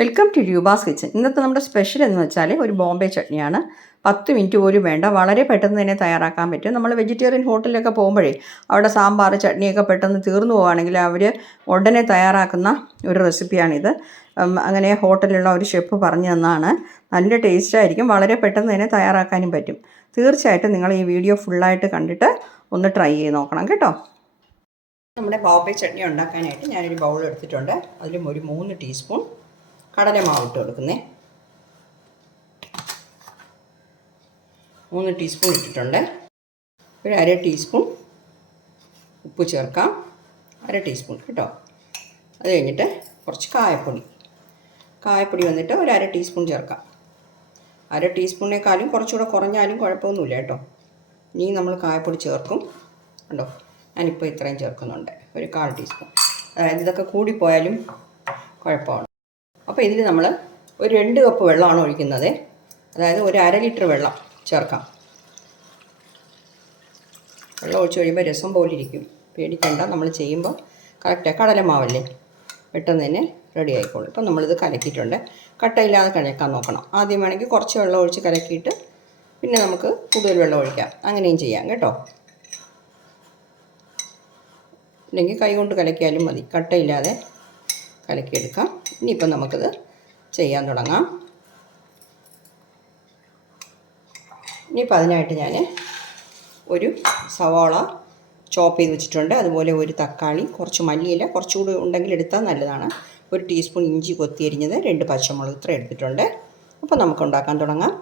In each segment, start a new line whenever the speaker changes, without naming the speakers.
Welcome to Roopa's kitchen ഇന്നത്തെ നമ്മുടെ special എന്ന് വെച്ചാൽ ഒരു ബോംബെ ചട്നിയാണ്. പത്ത് മിനിറ്റ് പോലും വേണ്ട. വളരെ പെട്ടെന്ന് തന്നെ തയ്യാറാക്കാൻ പറ്റും. നമ്മൾ വെജിറ്റേറിയൻ ഹോട്ടലിലൊക്കെ പോകുമ്പോഴേ അവിടെ സാമ്പാർ ചട്നിയൊക്കെ പെട്ടെന്ന് തീർന്നു പോവുകയാണെങ്കിൽ അവർ ഉടനെ തയ്യാറാക്കുന്ന ഒരു റെസിപ്പിയാണിത് അങ്ങനെ ഹോട്ടലിലുള്ള ഒരു ഷെഫ് പറഞ്ഞു തന്നാണ്. നല്ല ടേസ്റ്റായിരിക്കും വളരെ പെട്ടെന്ന് തന്നെ തയ്യാറാക്കാനും പറ്റും. തീർച്ചയായിട്ടും നിങ്ങൾ ഈ വീഡിയോ ഫുള്ളായിട്ട് കണ്ടിട്ട് ഒന്ന് ട്രൈ ചെയ്ത് നോക്കണം കേട്ടോ. നമ്മുടെ ബോംബെ ചട്നി ഉണ്ടാക്കാനായിട്ട് ഞാനൊരു ബൗൾ എടുത്തിട്ടുണ്ട്. അതിലും ഒരു മൂന്ന് ടീസ്പൂൺ കടലമാവ് ഇട്ട് കൊടുക്കുന്നേ. മൂന്ന് ടീസ്പൂൺ ഇട്ടിട്ടുണ്ട്. ഒരു അര ടീസ്പൂൺ ഉപ്പ് ചേർക്കാം. അര ടീസ്പൂൺ കേട്ടോ. അത് കഴിഞ്ഞിട്ട് കുറച്ച് കായപ്പൊടി. കായപ്പൊടി വന്നിട്ട് ഒരു അര ടീസ്പൂൺ ചേർക്കാം. അര ടീസ്പൂണിനേക്കാളും കുറച്ചുകൂടെ കുറഞ്ഞാലും കുഴപ്പമൊന്നുമില്ല കേട്ടോ. ഇനി നമ്മൾ കായപ്പൊടി ചേർക്കും. ഉണ്ടോ ഞാനിപ്പോൾ ഇത്രയും ചേർക്കുന്നുണ്ട്. ഒരു കാൽ ടീസ്പൂൺ അതായത് ഇതൊക്കെ കൂടിപ്പോയാലും കുഴപ്പമാണ്. അപ്പോൾ ഇതിൽ നമ്മൾ ഒരു രണ്ട് കപ്പ് വെള്ളമാണ് ഒഴിക്കുന്നത്. അതായത് ഒരു അര ലിറ്റർ വെള്ളം ചേർക്കാം. വെള്ളം ഒഴിച്ച് കഴിയുമ്പോൾ രസം പോലെ ഇരിക്കും. പേടിക്കണ്ട നമ്മൾ ചെയ്യുമ്പോൾ കറക്റ്റ് കടലമാവല്ലേ? പെട്ടെന്ന് തന്നെ റെഡി ആയിക്കോളും. ഇപ്പം നമ്മളിത് കലക്കിയിട്ടുണ്ട്. കട്ടയില്ലാതെ കലക്കാൻ നോക്കണം. ആദ്യം വേണമെങ്കിൽ കുറച്ച് വെള്ളം ഒഴിച്ച് കലക്കിയിട്ട് പിന്നെ നമുക്ക് കൂടുതൽ വെള്ളം ഒഴിക്കാം. അങ്ങനെയും ചെയ്യാം കേട്ടോ. അല്ലെങ്കിൽ കൈ കൊണ്ട് കലക്കിയാലും മതി. കട്ടയില്ലാതെ കലക്കിയെടുക്കാം. ഇനിയിപ്പം നമുക്കിത് ചെയ്യാൻ തുടങ്ങാം. ഇനിയിപ്പോൾ അതിനായിട്ട് ഞാൻ ഒരു സവാള ചോപ്പ് ചെയ്ത് വെച്ചിട്ടുണ്ട്. അതുപോലെ ഒരു തക്കാളി കുറച്ച് മല്ലിയില കുറച്ചുകൂടി ഉണ്ടെങ്കിൽ എടുത്താൽ നല്ലതാണ്. ഒരു ടീസ്പൂൺ ഇഞ്ചി കൊത്തിയരിഞ്ഞത് രണ്ട് പച്ചമുളക് ഇത്ര എടുത്തിട്ടുണ്ട്. അപ്പോൾ നമുക്ക് ഉണ്ടാക്കാൻ തുടങ്ങാം.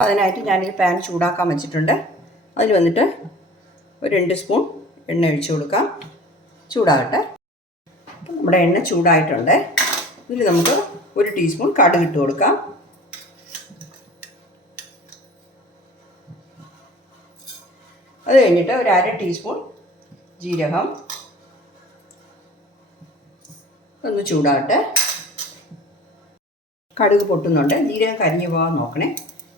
അതിനായിട്ട് ഞാനൊരു പാൻ ചൂടാക്കാൻ വെച്ചിട്ടുണ്ട്. അതിൽ വന്നിട്ട് ഒരു രണ്ട് സ്പൂൺ എണ്ണ ഒഴിച്ച് കൊടുക്കാം. ചൂടാകട്ടെ. നമ്മുടെ എണ്ണ ചൂടായിട്ടുണ്ട്. ഇതിൽ നമുക്ക് ഒരു ടീസ്പൂൺ കടുക് ഇട്ട് കൊടുക്കാം. അത് കഴിഞ്ഞിട്ട് ഒരു അര ടീസ്പൂൺ ജീരകം. ഒന്ന് ചൂടാകട്ടെ. കടുക് പൊട്ടുന്നുണ്ട്. ജീരകം കരിഞ്ഞു പോകാൻ നോക്കണേ.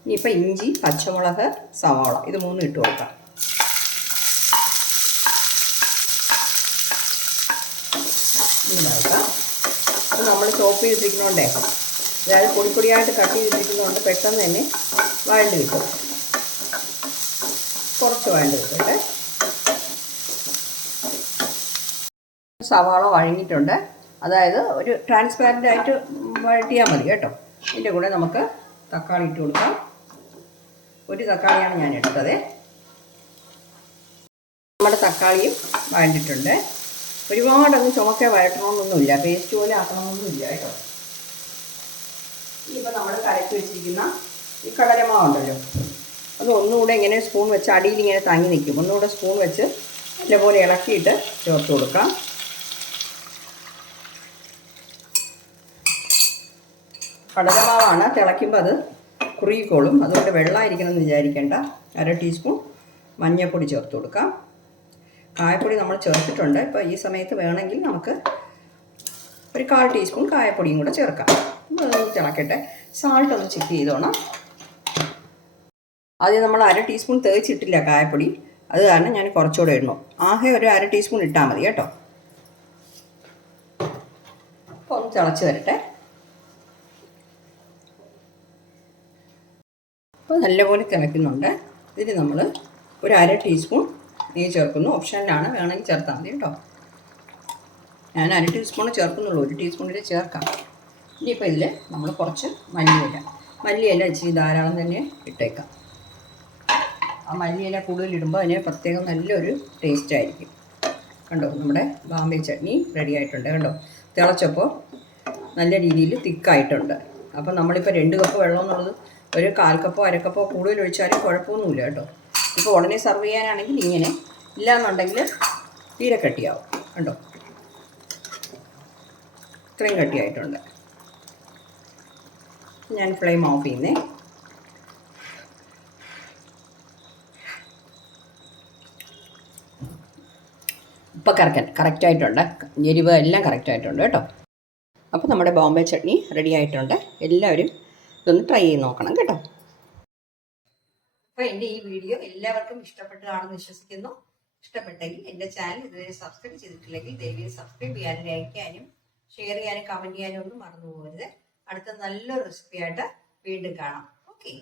ഇനിയിപ്പോൾ ഇഞ്ചി പച്ചമുളക് സവാള ഇത് മൂന്നും ഇട്ട് കൊടുക്കാം. അത് നമ്മൾ ചോപ്പ് ചെയ്തിരിക്കുന്നതുകൊണ്ടേ അതായത് പൊടി പൊടിയായിട്ട് കട്ട് ചെയ്തിരിക്കുന്നതുകൊണ്ട് പെട്ടെന്ന് തന്നെ വഴണ്ട് കിട്ടും. കുറച്ച് വഴണ്ട് കിട്ടട്ടെ. സവാള വഴങ്ങിയിട്ടുണ്ട്. അതായത് ഒരു ട്രാൻസ്പാരന്റ് ആയിട്ട് വഴട്ടിയാൽ മതി കേട്ടോ. ഇതിന്റെ കൂടെ നമുക്ക് തക്കാളി ഇട്ട് കൊടുക്കാം. ഒരു തക്കാളിയാണ് ഞാൻ എടുത്തത് നമ്മുടെ തക്കാളിയും വഴണ്ടിട്ടുണ്ട്. ഒരുപാടങ്ങ് ചുമക്കെ വഴറ്റണമെന്നൊന്നുമില്ല പേസ്റ്റ് പോലെ ആക്കണമെന്നൊന്നുമില്ല കേട്ടോ. ഇപ്പം നമ്മൾ കലക്കി വെച്ചിരിക്കുന്ന ഈ കടലമാവുണ്ടല്ലോ. അത് ഒന്നുകൂടെ ഇങ്ങനെ സ്പൂൺ വെച്ച് അടിയിൽ ഇങ്ങനെ തങ്ങി നിൽക്കും. ഒന്നുകൂടെ സ്പൂൺ വെച്ച് നല്ലപോലെ ഇളക്കിയിട്ട് ചേർത്ത് കൊടുക്കാം. കടലമാവാണ്. തിളയ്ക്കുമ്പോൾ അത് കുറുകിക്കോളും. അതുകൊണ്ട് വെള്ളമായിരിക്കണം എന്ന് വിചാരിക്കേണ്ട. അര ടീസ്പൂൺ മഞ്ഞൾപ്പൊടി ചേർത്ത് കൊടുക്കാം. കായപ്പൊടി നമ്മൾ ചേർത്തിട്ടുണ്ട്. ഇപ്പോൾ ഈ സമയത്ത് വേണമെങ്കിൽ നമുക്ക് ഒരു കാൽ ടീസ്പൂൺ കായപ്പൊടിയും കൂടെ ചേർക്കാം. ചിളക്കട്ടെ സാൾട്ട് ഒന്ന് ചെക്ക് ചെയ്തോണം. ആദ്യം നമ്മൾ അര ടീസ്പൂൺ തേച്ചിട്ടില്ല കായപ്പൊടി. അത് കാരണം ഞാൻ കുറച്ചുകൂടെ ഇടണം. ആകെ ഒരു അര ടീസ്പൂൺ ഇട്ടാൽ മതി കേട്ടോ. അപ്പോൾ ഒന്ന് തിളച്ച് വരട്ടെ. അപ്പോൾ നല്ലപോലെ തിളയ്ക്കുന്നുണ്ട് ഇതിൽ നമ്മൾ ഒരു അര ടീസ്പൂൺ നെയ്യ് ചേർക്കുന്നു. ഓപ്ഷനിലാണ് വേണമെങ്കിൽ ചേർത്താൽ മതി കേട്ടോ. ഞാൻ അര ടീസ്പൂൺ ചേർക്കുന്നുള്ളൂ. ഒരു ടീസ്പൂണിൽ ചേർക്കാം. ഇനിയിപ്പോൾ ഇതിൽ നമ്മൾ കുറച്ച് മല്ലിയില. മല്ലിയില ഇച്ചിരി ധാരാളം തന്നെ ഇട്ടേക്കാം. ആ മല്ലിയില കൂടുതൽ ഇടുമ്പോൾ അതിന് പ്രത്യേകം നല്ലൊരു ടേസ്റ്റ് ആയിരിക്കും. കണ്ടോ? നമ്മുടെ ബാമ്പേ ചട്നി റെഡി ആയിട്ടുണ്ട്. കണ്ടോ? തിളച്ചപ്പോൾ നല്ല രീതിയിൽ തിക്കായിട്ടുണ്ട് അപ്പോൾ നമ്മളിപ്പോൾ രണ്ട് കപ്പ് വെള്ളം എന്നുള്ളത് ഒരു കാൽ കപ്പോ അരക്കപ്പോ കപ്പോ കൂടുതൽ ഒഴിച്ചാലും കുഴപ്പമൊന്നുമില്ല കേട്ടോ. ഇപ്പോൾ ഉടനെ സെർവ് ചെയ്യാനാണെങ്കിൽ ഇങ്ങനെ ഇല്ലയെന്നുണ്ടെങ്കിൽ തീരെ കട്ടിയാവും. കണ്ടോ? ഇത്രയും കട്ടിയായിട്ടുണ്ട്. ഞാൻ ഫ്ലെയിം ഓഫ് ചെയ്യുന്നേ. ഇപ്പം കറക്റ്റ് കറക്റ്റായിട്ടുണ്ട് എരിവ് എല്ലാം കറക്റ്റായിട്ടുണ്ട് കേട്ടോ. അപ്പോൾ നമ്മുടെ ബോംബെ ചട്നി റെഡി ആയിട്ടുണ്ട്. എല്ലാവരും ഇതൊന്ന് ട്രൈ ചെയ്ത് നോക്കണം കേട്ടോ. അപ്പോൾ എന്റെ ഈ വീഡിയോ എല്ലാവർക്കും ഇഷ്ടപ്പെട്ടതാണെന്ന് വിശ്വസിക്കുന്നു. ഇഷ്ടപ്പെട്ടെങ്കിൽ എന്റെ ചാനൽ ഇതുവരെ സബ്സ്ക്രൈബ് ചെയ്തിട്ടില്ലെങ്കിൽ ദയവായി സബ്സ്ക്രൈബ് ചെയ്യാൻ ലൈക്ക് ചെയ്യാനും ഷെയർ ചെയ്യാനും കമന്റ് ചെയ്യാനും ഒന്നും മറന്നു പോകരുത്. അടുത്ത നല്ലൊരു റെസിപ്പി ആയിട്ട് വീണ്ടും കാണാം. ഓക്കെ